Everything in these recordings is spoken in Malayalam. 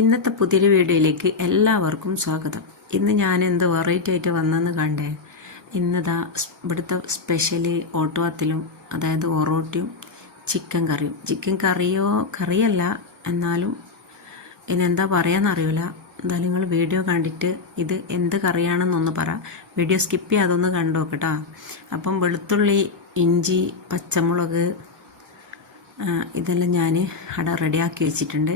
ഇന്നത്തെ പുതിയൊരു വീഡിയോയിലേക്ക് എല്ലാവർക്കും സ്വാഗതം. ഇന്ന് ഞാൻ എന്ത് വെറൈറ്റി ആയിട്ട് വന്നെന്ന് കണ്ടേ. ഇന്നതാ ഇവിടുത്തെ സ്പെഷ്യൽ ഓട്ടുവാത്തിലും, അതായത് ഒറോട്ടിയും ചിക്കൻ കറിയും. ചിക്കൻ കറിയോ കറിയല്ല, എന്നാലും ഇനെന്താ പറയാമെന്നറിയില്ല. എന്തായാലും നിങ്ങൾ വീഡിയോ കണ്ടിട്ട് ഇത് എന്ത് കറിയാണെന്നൊന്ന് പറ. വീഡിയോ സ്കിപ്പ് ചെയ്യാതൊന്ന് കണ്ടു നോക്കട്ടോ. അപ്പം വെളുത്തുള്ളി, ഇഞ്ചി, പച്ചമുളക് ഇതെല്ലാം ഞാൻ അവിടെ റെഡിയാക്കി വെച്ചിട്ടുണ്ട്.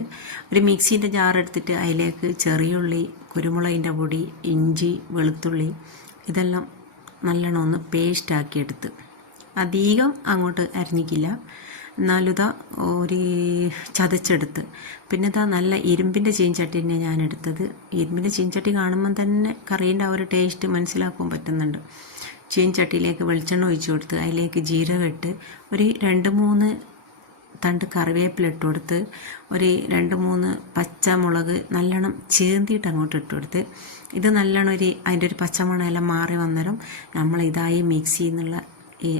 ഒരു മിക്സീൻ്റെ ജാർ എടുത്തിട്ട് അതിലേക്ക് ചെറിയുള്ളി, കുരുമുളകിൻ്റെ പൊടി, ഇഞ്ചി, വെളുത്തുള്ളി ഇതെല്ലാം നല്ലോണം ഒന്ന് പേസ്റ്റാക്കി എടുത്ത്, അധികം അങ്ങോട്ട് അരിഞ്ഞിക്കില്ല, എന്നാലും ഇതാ ഒരു ചതച്ചെടുത്ത്. പിന്നെ ഇതാ നല്ല ഇരുമ്പിൻ്റെ ചീൻചട്ടി തന്നെ ഞാൻ എടുത്തത്. ഇരുമ്പിൻ്റെ ചീൻചട്ടി കാണുമ്പം തന്നെ കറീൻ്റെ ആ ഒരു ടേസ്റ്റ് മനസ്സിലാക്കാൻ പറ്റുന്നുണ്ട്. ചീൻചട്ടിയിലേക്ക് വെളിച്ചെണ്ണ ഒഴിച്ചു കൊടുത്ത് അതിലേക്ക് ജീരകം ഇട്ട് ഒരു 2-3 തണ്ട് കറിവേപ്പില ഇട്ട് കൊടുത്ത്, ഒരു 2-3 പച്ചമുളക് നല്ലോണം ചേന്തിയിട്ട് അങ്ങോട്ട് ഇട്ട് കൊടുത്ത്. ഇത് നല്ലോണം അതിൻ്റെ ഒരു പച്ചമണം എല്ലാം മാറി വന്നേരം നമ്മൾ ഇതായി മിക്സിയിൽ നിന്നുള്ള ഈ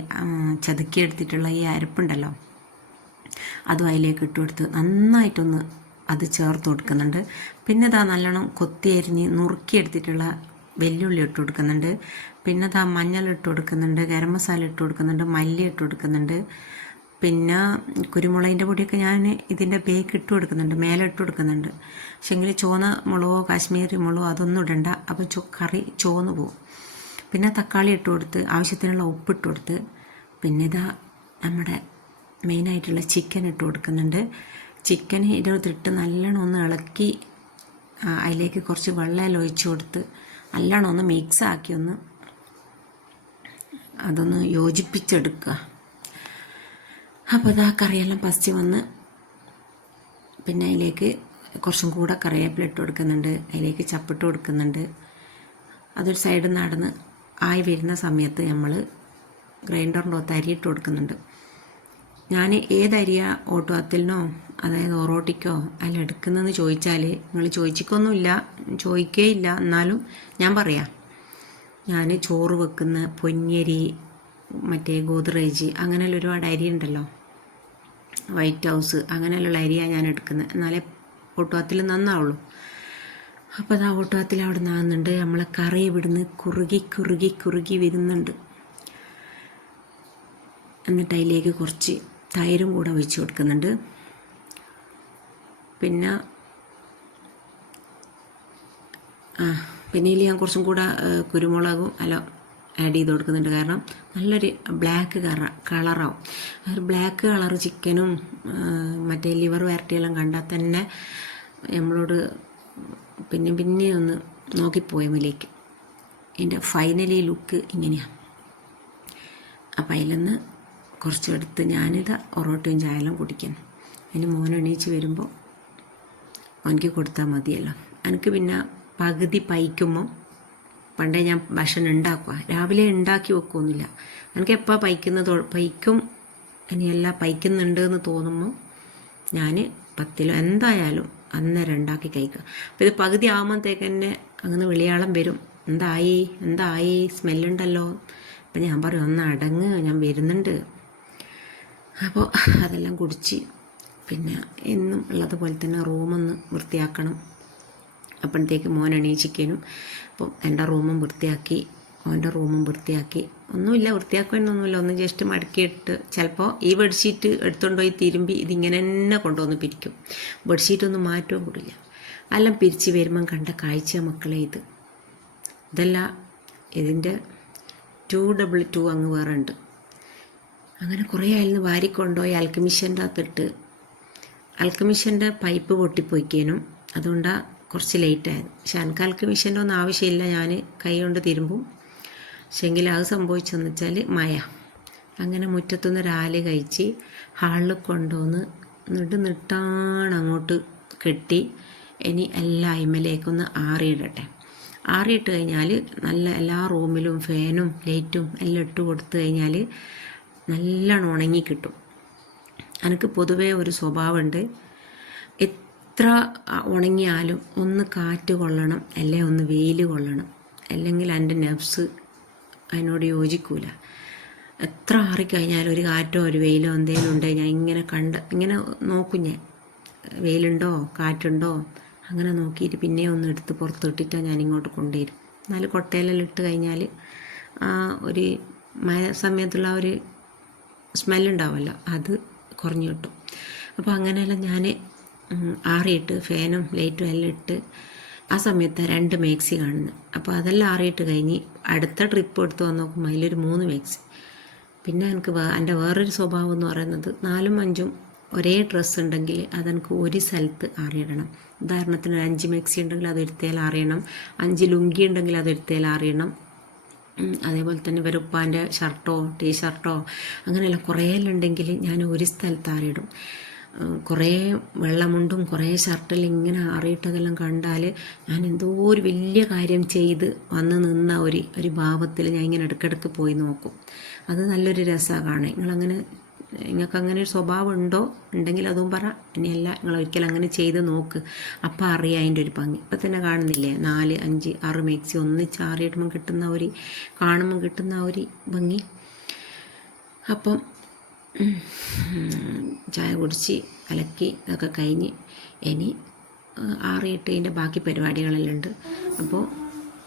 ചതുക്കിയെടുത്തിട്ടുള്ള ഈ അരപ്പുണ്ടല്ലോ അതും അതിലേക്ക് ഇട്ട് കൊടുത്ത് നന്നായിട്ടൊന്ന് അത് ചേർത്ത് കൊടുക്കുന്നുണ്ട്. പിന്നെ ഇതാ നല്ലോണം കൊത്തി അരിഞ്ഞ് നുറുക്കിയെടുത്തിട്ടുള്ള വെല്ലുള്ളി ഇട്ട് കൊടുക്കുന്നുണ്ട്. പിന്നെ ഇതാ മഞ്ഞൾ ഇട്ട് കൊടുക്കുന്നുണ്ട്, ഗരം മസാല ഇട്ട് കൊടുക്കുന്നുണ്ട്, മല്ലി ഇട്ട് കൊടുക്കുന്നുണ്ട്. പിന്നെ കുരുമുളകിൻ്റെ പൊടിയൊക്കെ ഞാൻ ഇതിൻ്റെ ബേക്ക് ഇട്ട് കൊടുക്കുന്നുണ്ട്, മേലെ ഇട്ട് കൊടുക്കുന്നുണ്ട്. പക്ഷേങ്കിൽ ചുവന്ന മുളകോ കാശ്മീരി മുളകോ അതൊന്നും ഇടണ്ട, അപ്പോൾ കറി ചുവന്ന് പോകും. പിന്നെ തക്കാളി ഇട്ട് കൊടുത്ത് ആവശ്യത്തിനുള്ള ഉപ്പിട്ട് കൊടുത്ത്, പിന്നെ ഇതാ നമ്മുടെ മെയിനായിട്ടുള്ള ചിക്കൻ ഇട്ട് കൊടുക്കുന്നുണ്ട്. ചിക്കൻ ഇതിട്ട് നല്ലോണം ഒന്ന് ഇളക്കി അതിലേക്ക് കുറച്ച് വെള്ളം ഒഴിച്ച് കൊടുത്ത് നല്ലോണം ഒന്ന് മിക്സാക്കി അതൊന്ന് യോജിപ്പിച്ചെടുക്കുക. അപ്പോൾ ഇതാ കറിയെല്ലാം പസ്റ്റി വന്ന് പിന്നെ അതിലേക്ക് കുറച്ചും കൂടെ കറിവേപ്പില ഇട്ട് കൊടുക്കുന്നുണ്ട്, അതിലേക്ക് ചപ്പിട്ട് കൊടുക്കുന്നുണ്ട്. അതൊരു സൈഡിൽ നടന്ന് ആയി വരുന്ന സമയത്ത് നമ്മൾ ഗ്രൈൻഡറിൻ്റെ ഒത്ത് അരിയിട്ട് കൊടുക്കുന്നുണ്ട്. ഞാൻ ഏതരിയ ഓട്ടുവാത്തിലിനോ അതായത് ഒറോട്ടിക്കോ അതിലെടുക്കുന്നതെന്ന് ചോദിച്ചാൽ നിങ്ങൾ ചോദിച്ചിക്കൊന്നുമില്ല, ചോദിക്കേയില്ല, എന്നാലും ഞാൻ പറയാം. ഞാൻ ചോറ് വെക്കുന്ന പൊന്നിയരി, മറ്റേ ഗോദ്രേജ് അങ്ങനെയുള്ള ഒരുപാട് അരി ഉണ്ടല്ലോ, വൈറ്റ് ഹൗസ് അങ്ങനെയുള്ള അരിയാണ് ഞാൻ എടുക്കുന്നത്, എന്നാലേ ഓട്ടുവാത്തിൽ നന്നാവുള്ളൂ. അപ്പോൾ അത് ആ ഓട്ടുവാത്തിൽ അവിടെ നിന്നാകുന്നുണ്ട്. നമ്മളെ കറി ഇവിടുന്ന് കുറുകി വരുന്നുണ്ട്. എന്നിട്ട് അതിലേക്ക് കുറച്ച് തൈരും കൂടെ ഒഴിച്ച് കൊടുക്കുന്നുണ്ട്. പിന്നെ ഇതിൽ ഞാൻ കുറച്ചും കൂടെ കുരുമുളകും ആഡ് ചെയ്ത് കൊടുക്കുന്നുണ്ട്. കാരണം നല്ലൊരു ബ്ലാക്ക് കളറാവും. ഒരു ബ്ലാക്ക് കളർ ചിക്കനും മറ്റേ ലിവർ വരട്ടിയെല്ലാം കണ്ടാൽ തന്നെ നമ്മളോട് പിന്നെ ഒന്ന് നോക്കിപ്പോയതിലേക്ക്. ഇതിൻ്റെ ഫൈനലി ലുക്ക് ഇങ്ങനെയാണ്. അപ്പം അതിലൊന്ന് കുറച്ചെടുത്ത് ഞാനിത് ഒറോട്ടിയും ചായയെല്ലാം കുടിക്കണം. അതിന് മോൻ എണീച്ച് വരുമ്പോൾ അവനിക്ക് കൊടുത്താൽ മതിയല്ലോ. എനിക്ക് പിന്നെ പകുതി പൈക്കുമ്പോൾ, പണ്ടേ ഞാൻ ഭക്ഷണം ഉണ്ടാക്കുക, രാവിലെ ഉണ്ടാക്കി വെക്കുകയൊന്നുമില്ല. എനിക്ക് എപ്പോൾ പൈക്കും ഇനിയെല്ലാം പൈക്കുന്നുണ്ട് എന്ന് തോന്നുമ്പോൾ ഞാൻ 10 എന്തായാലും അന്നേരം ഉണ്ടാക്കി കഴിക്കുക. അപ്പോൾ ഇത് പകുതി ആകുമ്പോഴത്തേക്ക് തന്നെ അങ്ങനെ വിളിയാളം വരും, എന്തായി സ്മെല്ലുണ്ടല്ലോ. അപ്പം ഞാൻ പറയും ഒന്ന് അടങ്ങ്, ഞാൻ വരുന്നുണ്ട്. അപ്പോൾ അതെല്ലാം കുടിച്ച് പിന്നെ എന്നും ഉള്ളതുപോലെ തന്നെ റൂമൊന്ന് വൃത്തിയാക്കണം. അപ്പോഴത്തേക്ക് മോൻ എണീച്ചിരിക്കാനും അപ്പോൾ എൻ്റെ റൂമും വൃത്തിയാക്കി, മോൻ്റെ റൂമും വൃത്തിയാക്കി. ഒന്നുമില്ല, വൃത്തിയാക്കാനൊന്നുമില്ല, ഒന്ന് ജസ്റ്റ് മടക്കിയിട്ട് ചിലപ്പോൾ ഈ ബെഡ്ഷീറ്റ് എടുത്തുകൊണ്ട് പോയി തിരുമ്പി ഇതിങ്ങനെ തന്നെ കൊണ്ടുവന്ന് പിരിക്കും. ബെഡ്ഷീറ്റൊന്നും മാറ്റവും കൂടില്ല. എല്ലാം പിരിച്ച് വരുമ്പം കണ്ട കാഴ്ച മക്കളെ ഇതല്ല, ഇതിൻ്റെ 222 അങ്ങ് വേറെ ഉണ്ട്. അങ്ങനെ കുറേ ആയിരുന്നു വാരിക്കൊണ്ടുപോയി അൽക്കമിഷൻ്റെ അകത്തിട്ട്. അൽക്കമിഷൻ്റെ പൈപ്പ് പൊട്ടിപ്പോയിക്കേനും, അതുകൊണ്ടാണ് കുറച്ച് ലേറ്റായത്. പക്ഷെ എനിക്ക് അൽക്കമിഷൻ്റെ ഒന്നും ആവശ്യമില്ല, ഞാൻ കൈ കൊണ്ട് തിരുമ്പും. പക്ഷെങ്കിൽ അത് സംഭവിച്ചെന്ന് വെച്ചാൽ മഴ. അങ്ങനെ മുറ്റത്തുനിന്ന് രാല് കഴിച്ച് ഹാളിൽ കൊണ്ടുവന്ന് നിട്ടാണ് അങ്ങോട്ട് കെട്ടി. ഇനി എല്ലാ അയിമലേക്കൊന്ന് ആറിയിടട്ടെ. ആറിയിട്ട് കഴിഞ്ഞാൽ നല്ല എല്ലാ റൂമിലും ഫാനും ലൈറ്റും എല്ലാം ഇട്ട് കൊടുത്തു കഴിഞ്ഞാൽ നല്ലോണം ഉണങ്ങി കിട്ടും. എനിക്ക് പൊതുവേ ഒരു സ്വഭാവമുണ്ട്, എത്ര ഉണങ്ങിയാലും ഒന്ന് കാറ്റ് കൊള്ളണം, അല്ലെങ്കിൽ ഒന്ന് വെയിൽ കൊള്ളണം, അല്ലെങ്കിൽ എൻ്റെ നെഫ്സ് അതിനോട് യോജിക്കൂല. എത്ര ആറിക്കഴിഞ്ഞാലും ഒരു കാറ്റോ ഒരു വെയിലോ എന്തെങ്കിലും ഉണ്ടെങ്കിൽ ഞാൻ ഇങ്ങനെ നോക്കും. ഞാൻ വെയിലുണ്ടോ കാറ്റുണ്ടോ അങ്ങനെ നോക്കിയിട്ട് പിന്നെ ഒന്ന് എടുത്ത് പുറത്തിട്ടിട്ടാണ് ഞാനിങ്ങോട്ട് കൊണ്ടുവരും. എന്നാലും കൊട്ടയിലെല്ലാം ഇട്ട് കഴിഞ്ഞാൽ ഒരു മഴ സമയത്തുള്ള ഒരു സ്മെല്ലുണ്ടാവുമല്ലോ, അത് കുറഞ്ഞു കിട്ടും. അപ്പോൾ അങ്ങനെയെല്ലാം ഞാൻ ആറിയിട്ട് ഫാനും ലൈറ്റും എല്ലാം ഇട്ട് ആ സമയത്ത് 2 മാക്സി കാണുന്നത്. അപ്പോൾ അതെല്ലാം ആറിയിട്ട് കഴിഞ്ഞ് അടുത്ത ട്രിപ്പ് എടുത്ത് വന്ന് നോക്കുമ്പോൾ അതിലൊരു 3 മാക്സി. പിന്നെ എനിക്ക് എൻ്റെ വേറൊരു സ്വഭാവം എന്ന് പറയുന്നത് 4ഉം 5ഉം ഒരേ ഡ്രസ്സ് ഉണ്ടെങ്കിൽ അതെനിക്ക് ഒരു സ്ഥലത്ത് ആറിയിടണം. ഉദാഹരണത്തിന് 5 മാക്സി ഉണ്ടെങ്കിൽ അതൊരുത്തേൽ ആറിയണം, 5 ലുങ്കി ഉണ്ടെങ്കിൽ അതൊരുത്തേൽ ആറിയണം. അതേപോലെ തന്നെ ഇവരുപ്പാൻ്റെ ഷർട്ടോ ടീഷർട്ടോ അങ്ങനെയെല്ലാം കുറേ എല്ലാം ഉണ്ടെങ്കിൽ ഞാൻ ഒരു സ്ഥലത്ത് ആറിയിടും. കുറേ വെള്ളമുണ്ടും കുറേ ഷർട്ടെല്ലാം ഇങ്ങനെ ആറിയിട്ടതെല്ലാം കണ്ടാൽ ഞാൻ എന്തോ ഒരു വലിയ കാര്യം ചെയ്ത് വന്ന് നിന്ന ഒരു ഭാവത്തിൽ ഞാൻ ഇങ്ങനെ ഇടയ്ക്കിടയ്ക്ക് പോയി നോക്കും. അത് നല്ലൊരു രസമാണ് കാണാൻ. നിങ്ങൾക്ക് അങ്ങനെ ഒരു സ്വഭാവം ഉണ്ടെങ്കിൽ അതും പറ. ഇനിയല്ല, നിങ്ങൾ ഒരിക്കലും അങ്ങനെ ചെയ്ത് നോക്ക്, അപ്പം അറിയാം അതിൻ്റെ ഒരു ഭംഗി. ഇപ്പം തന്നെ കാണുന്നില്ലേ 4, 5, 6 മാക്സി ഒന്നിച്ച് ആറിയിടുമ്പം കാണുമ്പം കിട്ടുന്ന ഒരു ഭംഗി. അപ്പം ചായ കുടിച്ച് അലക്കി ഇതൊക്കെ കഴിഞ്ഞ് ഇനി ആറിയിട്ട് ഇതിൻ്റെ ബാക്കി പരിപാടികളെല്ലാം ഉണ്ട്. അപ്പോൾ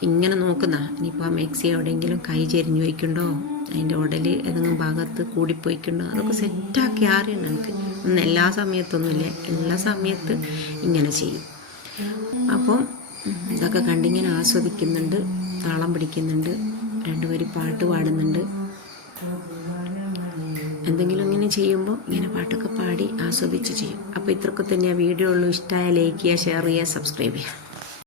ഇങ്ങനെ നോക്കുന്ന ഇനിയിപ്പോൾ ആ മാക്സി എവിടെയെങ്കിലും കൈ ചെരിഞ്ഞു പോയിക്കുണ്ടോ, അതിൻ്റെ ഉടൽ ഏതെങ്കിലും ഭാഗത്ത് കൂടിപ്പോയിക്കുണ്ടോ, അതൊക്കെ സെറ്റാക്കി ആറിയാണ് എനിക്ക്. എല്ലാ സമയത്തൊന്നുമില്ല, എല്ലാ സമയത്ത് ഇങ്ങനെ ചെയ്യും. അപ്പം ഇതൊക്കെ കണ്ടിങ്ങനെ ആസ്വദിക്കുന്നുണ്ട്, താളം പിടിക്കുന്നുണ്ട്, 2 വരി പാട്ട് പാടുന്നുണ്ട്. എന്തെങ്കിലും ഇങ്ങനെ ചെയ്യുമ്പോൾ ഇങ്ങനെ പാട്ടൊക്കെ പാടി ആസ്വദിച്ച് ചെയ്യും. അപ്പോൾ ഇത്രയൊക്കെ തന്നെ വീഡിയോ ഉള്ളൂ. ഇഷ്ടമായ ലൈക്ക് ചെയ്യുക, ഷെയർ ചെയ്യുക, സബ്സ്ക്രൈബ് ചെയ്യുക.